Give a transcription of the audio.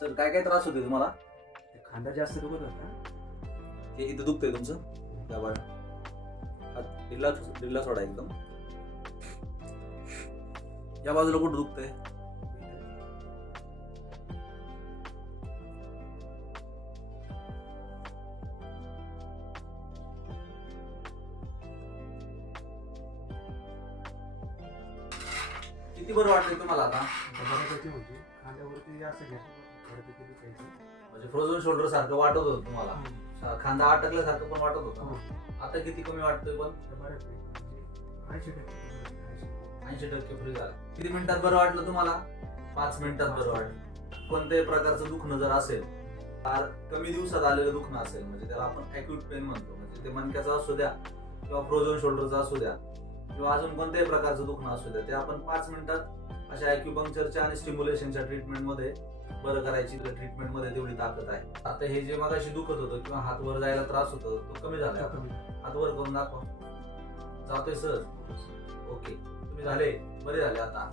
Sir काय काय त्रास होते तुम्हाला? ते खांदा जास्त दुखत होता. हे इथं दुखतंय तुमचं? या बघा. हात ढिल्ला सोडा एकदम. या बाजूला कुठं दुखतंय? किती बरं वाटतंय तुम्हाला आता? बऱ्यापैकी म्हणजे खांद्यावरती असं घ्यायचं बऱ्यापैकी दुखायचं. म्हणजे फ्रोझन शोल्डर सारखं वाटत होतं तुम्हाला? खांदा अटकल्यासारखं पण वाटत होतं. आता किती कमी वाटतोय पण? तर बऱ्यापैकी म्हणजे 80%. 80% फ्री झाला. किती मिनिटात बरं वाटलं तुम्हाला? 5 मिनिटात बरं वाटलं. कोणत्याही प्रकारचं दुखणं जर असेल, फार कमी दिवसात आलेलं दुखणं असेल, म्हणजे त्याला आपण ॲक्यूट पेन म्हणतो, म्हणजे ते मणक्याचं असू द्या किंवा फ्रोझन शोल्डरचं असू द्या किंवा अजून कोणत्याही प्रकारचं दुखणं असू द्या, ते आपण 5 मिनिटात अशा ॲक्युपंक्चरच्या आणि स्टिम्युलेशनच्या ट्रीटमेंटमध्ये बरं करायची. ट्रीटमेंटमध्ये तेवढी ताकद आहे. आता हे जे मगाशी दुखत होतं किंवा हात वर जायला त्रास होतो तो कमी झाला. हात वर करून दाखवा. जातोय सर? ओके. तुम्ही झाले बरे झाले आता.